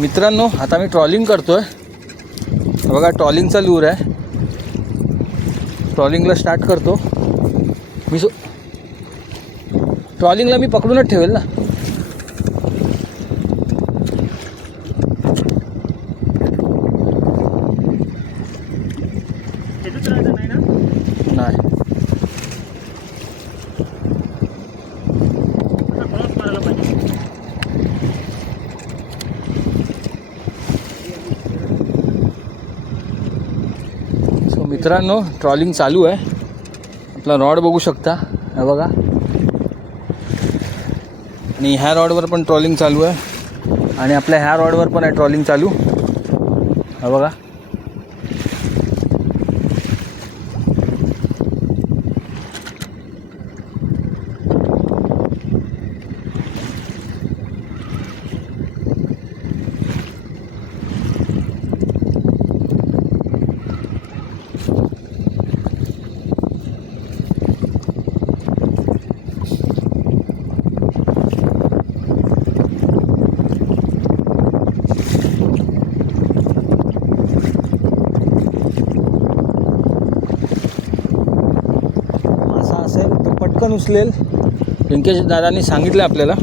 मित्रांनो आता मी ट्रॉलिंग करतो आहे बघा ट्रॉलिंगचा लूर आहे. ट्रॉलिंगला स्टार्ट करतो. मी सो ट्रॉलिंगला मी पकडूनच ठेवेल ना त्याच्यात राहायचं नाही ना नाही आता क्रॉस मारायला पाहिजे सो मित्रांनो ट्रॉलिंग चालू आहे. आपला रॉड बघू शकता. हे बघा. आणि ह्या रॉडवर पण ट्रॉलिंग चालू आहे. आणि आपल्या ह्या रॉडवर पण आहे ट्रॉलिंग चालू. हा बघा मासा असेल पण उचलेल व्यंकेश दादांनी सांगितलं आपल्याला.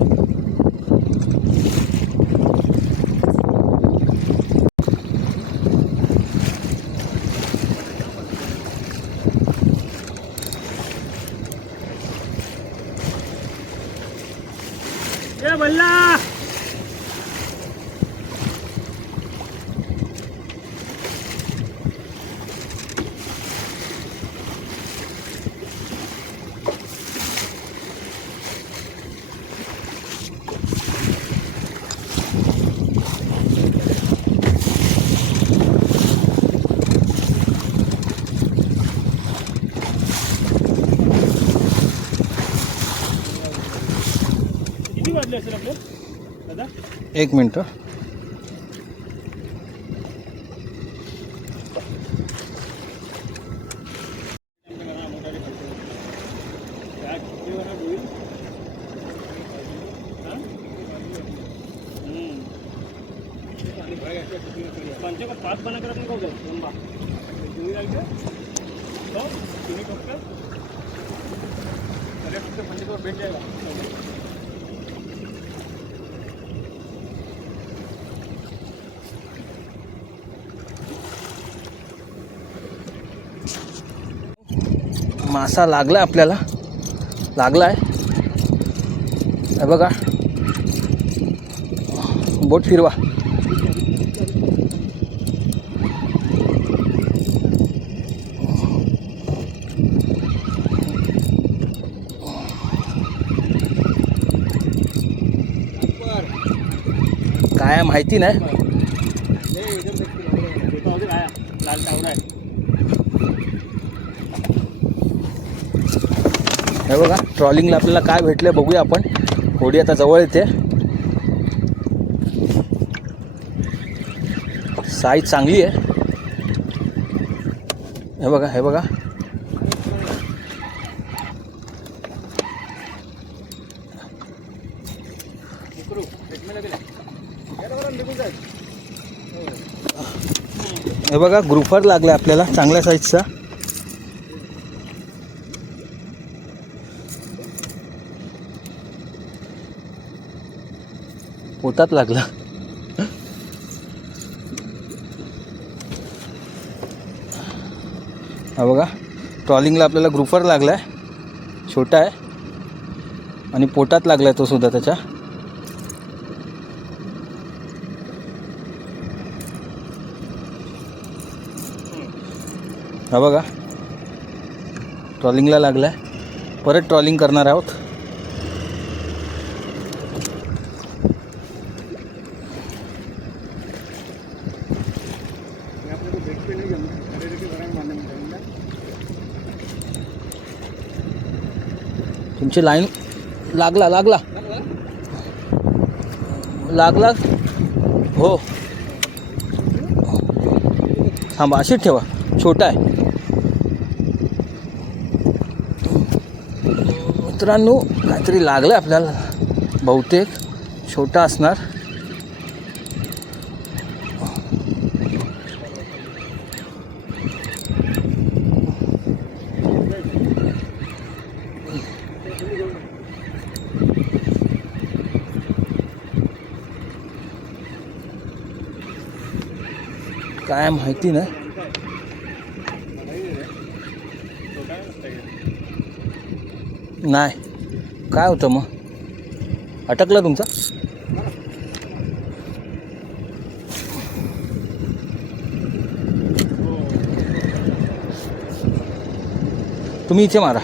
एक मिनट हाँ। पंचे को पास बनाकर अपने को लंबा। तो पंचे को बैठ जाएगा। मासा लागला आपल्याला. लागला आहे बघा. बोट फिरवा. काय माहिती नाही. हे बघा ट्रॉलिंगला आपल्याला काय भेटलं बघूया आपण. होडी आता जवळ येते. साईज चांगली आहे. हे बघा हे बघा. हे बघा ग्रुफर लागला आपल्याला चांगल्या साईजचा पोटात लागला. हा बघा ट्रॉलिंगला आपल्याला ग्रुफर लागला आहे छोटा आहे. आणि पोटात लागला आहे तो सुद्धा त्याच्या. हा बघा ट्रॉलिंगला लागला आहे परत ट्रॉलिंग करणार आहोत. तुमची लाईन लागला लागला. लागला? हो. थांबा अशीच ठेवा. छोटा आहे. मित्रांनो काहीतरी लागलं आपल्याला. बहुतेक छोटा असणार. काय माहिती नाही नाही. काय होतं मग? अटकलं तुमचा? तुम्ही इथे मारा.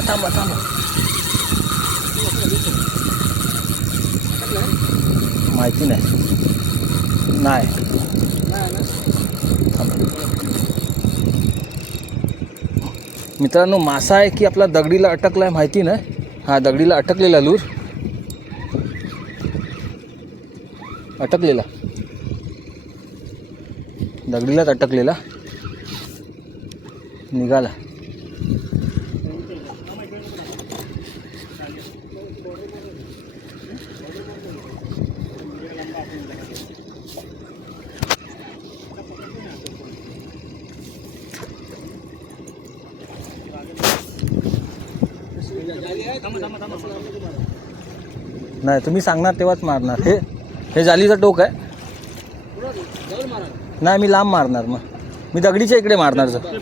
थांबा थांबा थांबा. माहिती नाही. नाही. मित्रांनो मासा आहे की आपला दगडीला अटकला आहे माहिती नाही. हा दगडीला अटकलेला लूर. अटकलेला. दगडीलाच अटकलेला. निघाला. नाही तुम्ही सांगणार तेव्हाच मारणार. हे हे जालीचं टोक आहे. नाही मी लांब मारणार मग. मी दगडीच्या इकडे मारणार सर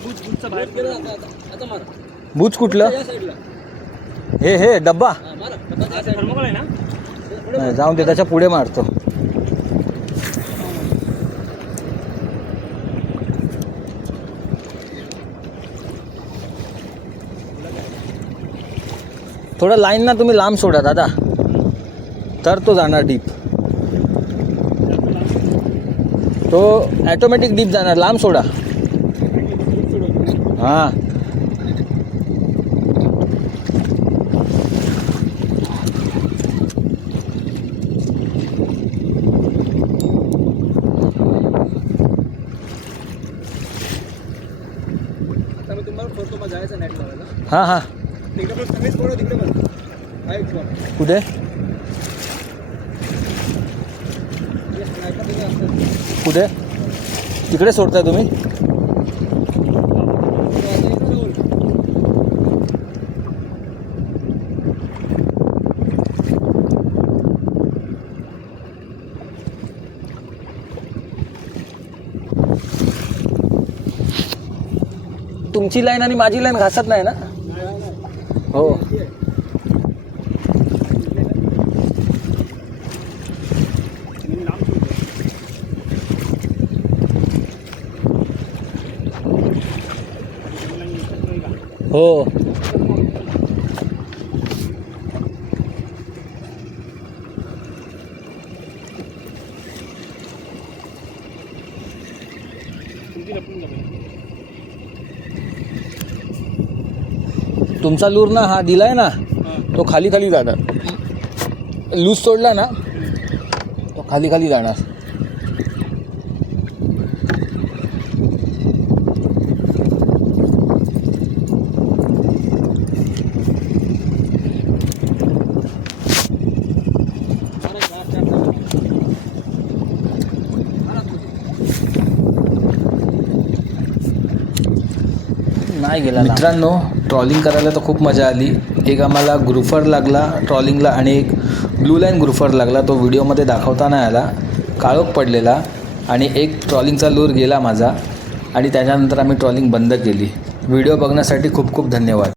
बूच कुठलं? हे हे डब्बा. नाही जाऊन दे त्याच्या पुढे मारतो. थोडं लाईन ना तुम्ही लांब सोडा दादा. तर तो जाणार डीप. तो ॲटोमॅटिक डीप जाणार लांब सोडा. हां आता मी तुम्हाला फोटो मध्ये जायचं नेट लावायला हां हां तिकडे पण सगळेच फोटो तिकडे पण आहे एक spot. कुठे. कुठे? तिकडे सोडताय तुम्ही तो आता इकडे जाऊन. त्यांची लाईन आणि माझी लाईन घासत नाही ना? हो. हो. तुमचा लूर ना हा दिलाय ना तो खाली खाली जाणार. लूज सोडला ना तो खाली खाली जाणार. नाही गेला मित्रांनो ट्रॉलिंग करायला तर खूप मजा आली. एक आम्हाला ग्रुफर लागला ट्रॉलिंगला आणि एक ब्लू लाईन ग्रुफर लागला. तो व्हिडिओमध्ये दाखवता नाही आला काळोख पडलेला आणि एक ट्रॉलिंगचा लूर गेला माझा आणि त्याच्यानंतर आम्ही ट्रॉलिंग बंद केली. व्हिडिओ बघण्यासाठी खूप खूप धन्यवाद.